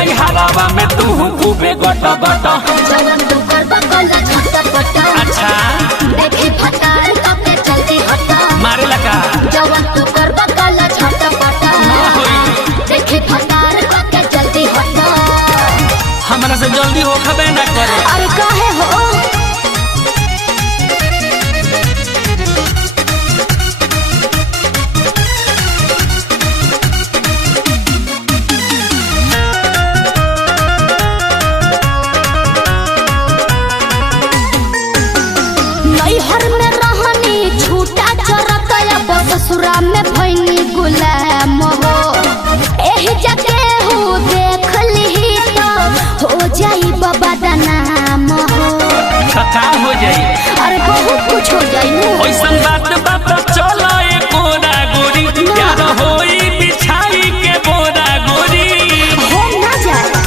नहीं हरावा में तू खूबे गटा गटा जवन तू करबा कला छटा पटा अच्छा देखी फटार कपे चलती हटा मारे लगा जवन तू करबा कला छटा पटा देखी फटार कपे चलती हटा हमरा से जल्दी हो खबे ना करे अरे काहे हो नैहर में रहनी छूटा चरतया ससुरा में भइनी गुलाम हो एही जगे हो देख ली तो हो जाई बाबा दा नाम हो खता हो जाई अरे बहुत कुछ हो जाई ओइसन बात बात चला ए कोरा गोरी यार होई बिछाई के बोरा गोरी हो ना जाए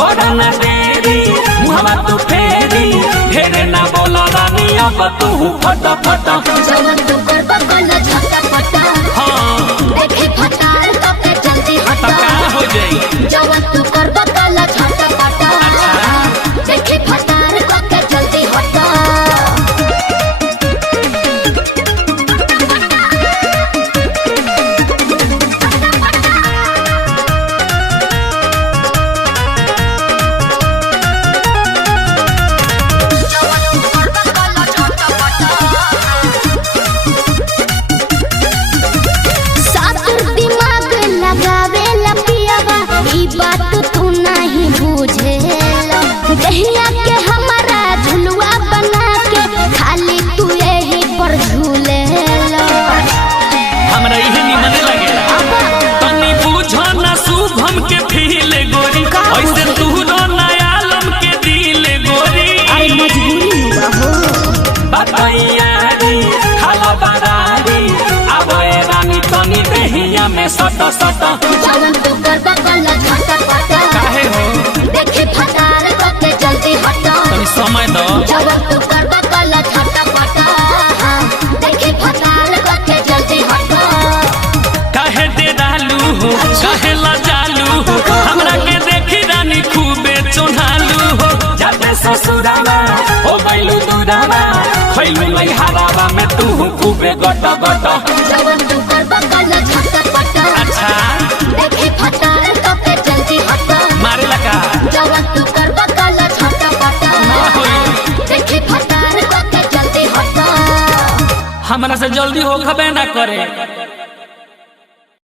कोरा ना देरी मुहवा तू फेरी ढेरे ना बोला रानी अब तू फटा फटा जवन तू करबा कला छटा पटा हां देखी फटार कपे जल्दी हटा का हो जाई जवन तू करबा कला छटा पटा देखी फटार कपे जल्दी हटा बात तू नहीं बुझेला दहिया के हमारा झुलवा बना के खाली तू यही पर झूलेला हमरा इहे निमन लगेला तनी बुझो ना शुभम के फील गोरी ऐसे तू रो ना आलम के दिल गोरी अरे मजबूरी हुआ हो बताइया रे खाला बारारी अब ए रानी तनी दहिया में सट सट जवन तू करबा कला छटा पटा काहे हो देखी फटार कपे जल्दी हटा तनी समय दो जवन तू करबा कला छटा पटा देखी फटार कपे जल्दी हटा काहे दे डालू हो काहे लजालू हो हमरा के देखी रानी खूबे चोनालू हो जाते ससुरावा हो गइलू दूरावा खइलू नहीं हरावा में तू खूबे गटा गटा जवन तू करबा कला छटा पटा अच्छा देखी फटार कपे जल्दी हटा मारे लगा जवन तू करबा कला छटा पटा देखी फटार कपे जल्दी हटा हमरा से जल्दी हो खबे ना करे।